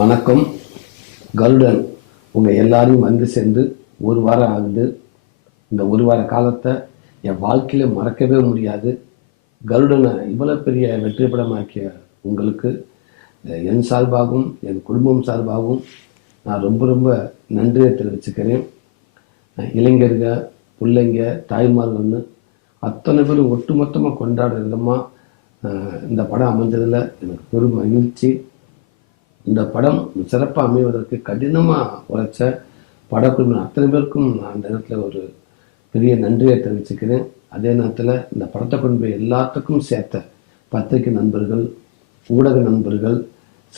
வணக்கம். கருடன் உங்கள் எல்லாரையும் வந்து சேர்ந்து ஒரு வாரம் ஆகுது. இந்த ஒரு வார காலத்தை என் வாழ்க்கையில் மறக்கவே முடியாது. கருடனை இவ்வளோ பெரிய வெற்றி படமாக்கிய உங்களுக்கு என் சார்பாகவும் என் குடும்பம் சார்பாகவும் நான் ரொம்ப ரொம்ப நன்றியை தெரிவிச்சுக்கிறேன். இளைஞர்கள், பிள்ளைங்க, தாய்மார்கள்னு அத்தனை பேரும் ஒட்டுமொத்தமாக கொண்டாடுற விதமாக இந்த படம் அமைஞ்சதில் எனக்கு பெரும் மகிழ்ச்சி. இந்த படம் சிறப்பாக அமைவதற்கு கடினமாக உழைச்ச படக்குழுவின் அத்தனை பேருக்கும் நான் அந்த நேரத்தில் ஒரு பெரிய நன்றியை தெரிவிச்சுக்கிறேன். அதே நேரத்தில் இந்த படத்தை கொண்டு போய் எல்லாத்துக்கும் சேர்த்த பத்திரிகை நண்பர்கள், ஊடக நண்பர்கள்,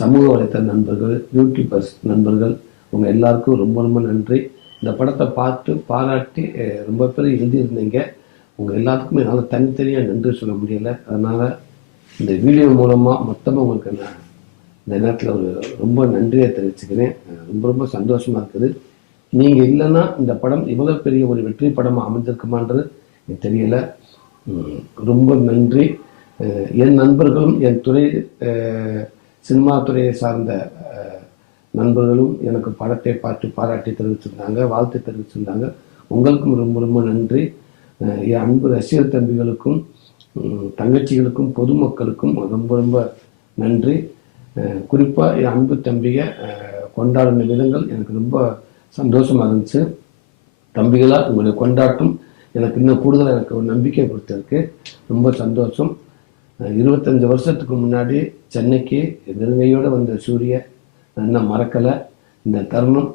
சமூக வலைத்தள நண்பர்கள், யூடியூபர்ஸ் நண்பர்கள், உங்கள் எல்லாருக்கும் ரொம்ப ரொம்ப நன்றி. இந்த படத்தை பார்த்து பாராட்டி ரொம்ப பேர் எழுதியிருந்தீங்க. உங்கள் எல்லாத்துக்கும் என்னால் தனித்தனியாக நன்றி சொல்ல முடியலை. அதனால் இந்த வீடியோ மூலமாக மொத்தமாக உங்களுக்கு நான் இந்த நேரத்தில் ஒரு ரொம்ப நன்றியை தெரிவிச்சுக்கிறேன். ரொம்ப ரொம்ப சந்தோஷமாக இருக்குது. நீங்கள் இல்லைன்னா இந்த படம் இவ்வளோ பெரிய ஒரு வெற்றி படமாக அமைஞ்சிருக்குமான்றது எனக்கு தெரியலை. ரொம்ப நன்றி. என் நண்பர்களும் என் துறை சினிமா துறையை சார்ந்த நண்பர்களும் எனக்கு படத்தை பார்த்து பாராட்டி தெரிவிச்சிருந்தாங்க, வாழ்த்து தெரிவிச்சிருந்தாங்க. உங்களுக்கும் ரொம்ப ரொம்ப நன்றி. என் அன்பு ரசிகர் தம்பிகளுக்கும் தங்கச்சிகளுக்கும் பொதுமக்களுக்கும் ரொம்ப ரொம்ப நன்றி. குறிப்பாக என் அன்பு தம்பியை கொண்டாடின விதங்கள் எனக்கு ரொம்ப சந்தோஷமாக இருந்துச்சு. தம்பிகளாக உங்களுடைய கொண்டாட்டம் எனக்கு இன்னும் கூடுதலாக எனக்கு ஒரு நம்பிக்கை கொடுத்துருக்கு. ரொம்ப சந்தோஷம். 25 வருஷத்துக்கு முன்னாடி சென்னைக்கு வெறுங்கையோடு வந்த சூரிய நான் இன்னும் மறக்கலை. இந்த தருணம்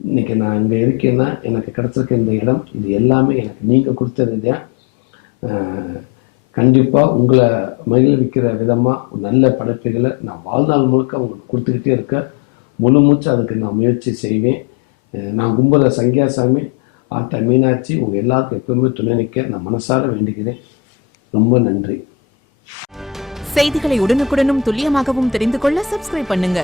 இன்றைக்கி நான் இங்கே இருக்கேன்னா எனக்கு கிடச்சிருக்க இந்த இடம், இது எல்லாமே எனக்கு நீங்கள் கொடுத்தது தான். கண்டிப்பாக உங்களை மகிழ்விக்கிற விதமாக ஒரு நல்ல படைப்புகளை நான் வாழ்நாள் முழுக்க அவங்களுக்கு கொடுத்துக்கிட்டே இருக்க முழு மூச்சு அதுக்கு நான் முயற்சி செய்வேன். நான் கும்புற சங்கியாசாமி, ஆட்ட மீனாட்சி உங்கள் எல்லாருக்கும் எப்பவுமே துணை நிற்க நான் மனசார வேண்டிக்கிறேன். ரொம்ப நன்றி. செய்திகளை உடனுக்குடனும் துல்லியமாகவும் தெரிந்து கொள்ள சப்ஸ்கிரைப் பண்ணுங்க.